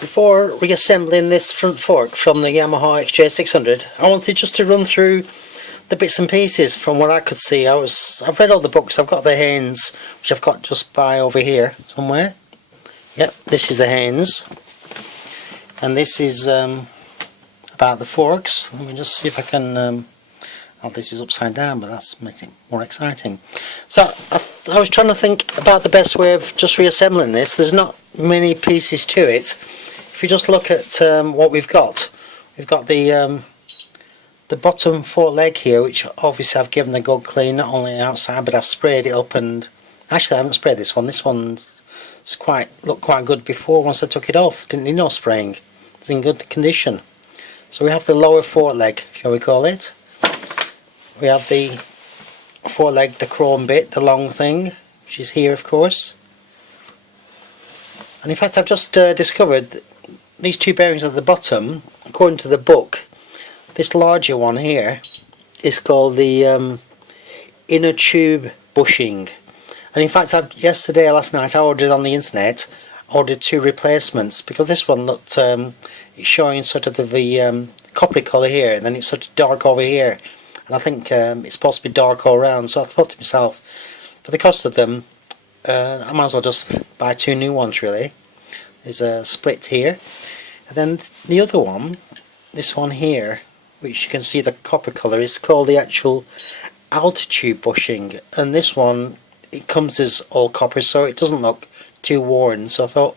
Before reassembling this front fork from the Yamaha XJ600, I wanted just to run through the bits and pieces from what I could see. I've read all the books. I've got the hands, which I've got just by over here somewhere. Yep, this is the hands, and this is about the forks. Let me just see if I can. Oh, this is upside down, but that's making it more exciting. So I was trying to think about the best way of just reassembling this. There's not many pieces to it. If you just look at what we've got the bottom fork leg here, which obviously I've given a good clean, not only outside, but I've sprayed it up, and actually I haven't sprayed this one. This one's looked quite good before once I took it off. Didn't need no spraying. It's in good condition. So we have the lower fork leg, shall we call it. We have the fork leg, the chrome bit, the long thing, which is here of course. And in fact I've just discovered these two bearings at the bottom, according to the book, this larger one here is called the inner tube bushing. And in fact last night I ordered on the internet, ordered two replacements, because this one looked, it's showing sort of the coppery colour here, and then it's sort of dark over here. And I think it's supposed to be dark all round, so I thought to myself, for the cost of them, I might as well just buy two new ones really. There's a split here, and then the other one, this one here, which you can see the copper colour, is called the actual altitude bushing, and this one, it comes as all copper, so it doesn't look too worn, so I thought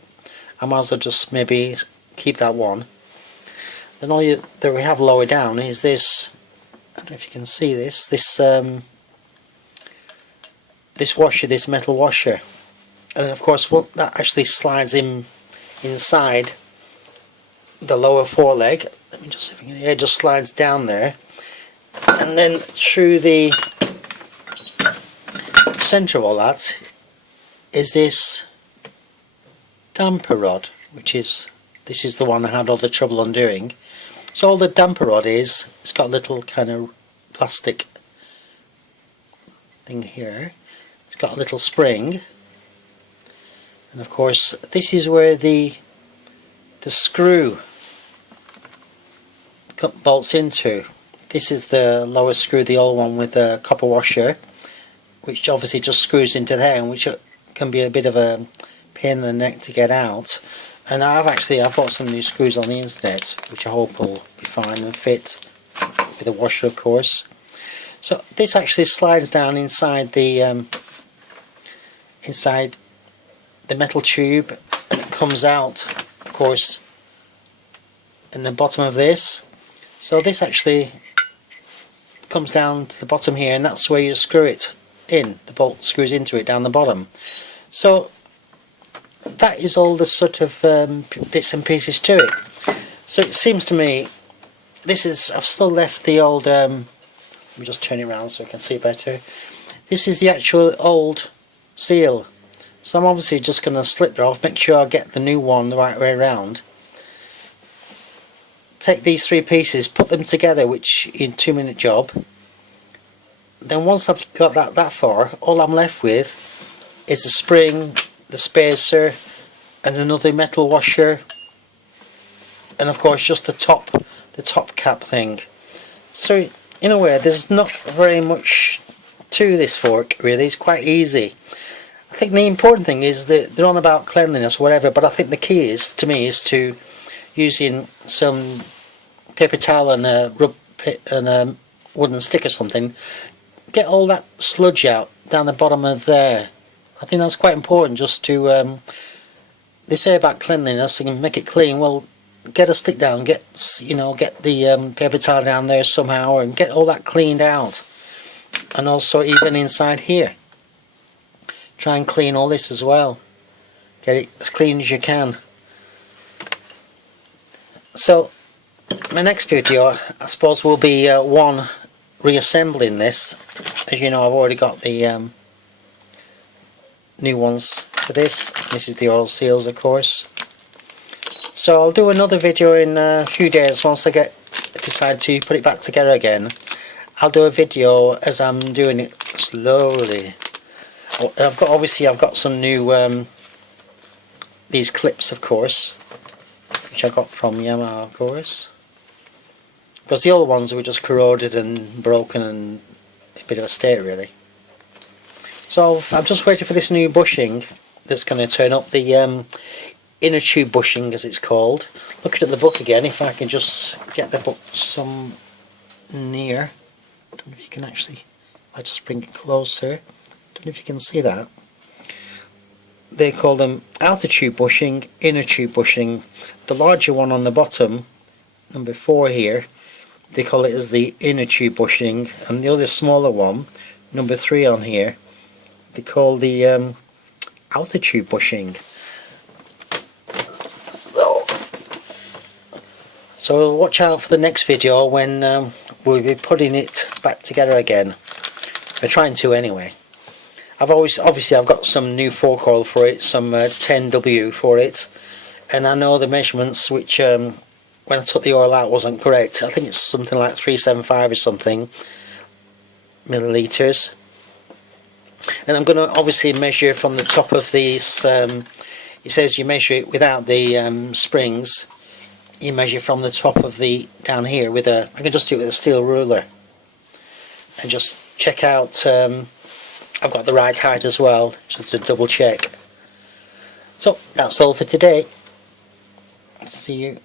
I might as well just maybe keep that one. Then all that we have lower down is this, I don't know if you can see this washer, this metal washer, and of course that actually slides inside the lower foreleg. Let me just see if I can, it just slides down there, and then through the centre of all that is this damper rod, this is the one I had all the trouble undoing. So all the damper rod is, it's got a little kind of plastic thing here. It's got a little spring, and of course this is where the screw bolts into. This is the lower screw, the old one with the copper washer, which obviously just screws into there, and which can be a bit of a pain in the neck to get out. And I've bought some new screws on the internet, which I hope will be fine and fit with the washer of course. So this actually slides down inside the metal tube, and it comes out of course in the bottom of this. So this actually comes down to the bottom here, and that's where you screw it in. The bolt screws into it down the bottom. So that is all the sort of bits and pieces to it. So it seems to me I've still left the old, let me just turn it around so I can see it better. This is the actual old seal. So I'm obviously just going to slip it off, make sure I get the new one the right way around. Take these three pieces, put them together, which is a 2-minute job. Then once I've got that far, all I'm left with is the spring, the spacer, and another metal washer, and of course just the top cap thing. So in a way there's not very much to this fork really. It's quite easy. I think the important thing is that they're on about cleanliness or whatever, but I think the key is to using some paper towel and a wooden stick or something, get all that sludge out down the bottom of there. I think that's quite important, just to they say about cleanliness and make it clean. Well, get a stick down, get the paper towel down there somehow, and get all that cleaned out. And also even inside here, try and clean all this as well. Get it as clean as you can. So my next video, I suppose, will be one reassembling this. As you know, I've already got the new ones for this. This is the oil seals of course. So I'll do another video in a few days once I decide to put it back together again. I'll do a video as I'm doing it slowly. I've got some new these clips of course. which I got from Yamaha, of course, because the other ones were just corroded and broken and a bit of a state really. So I'm just waiting for this new bushing that's going to turn up, the inner tube bushing as it's called. Looking at the book again, if I can just get the book some near. I don't know if you can actually, I just bring it closer. Don't know if you can see that. They call them outer tube bushing, inner tube bushing. The larger one on the bottom, number 4 here, they call it as the inner tube bushing, and the other smaller one, number 3 on here, they call the outer tube bushing. So watch out for the next video when we'll be putting it back together again. We're trying to anyway. Obviously I've got some new fork oil for it, some 10W for it, and I know the measurements, which when I took the oil out wasn't correct. I think it's something like 375 or something milliliters. And I'm going to obviously measure from the top of these. It says you measure it without the springs. You measure from the top of the down here with a. I can just do it with a steel ruler and just check out. I've got the right height as well, just to double check. So that's all for today. See you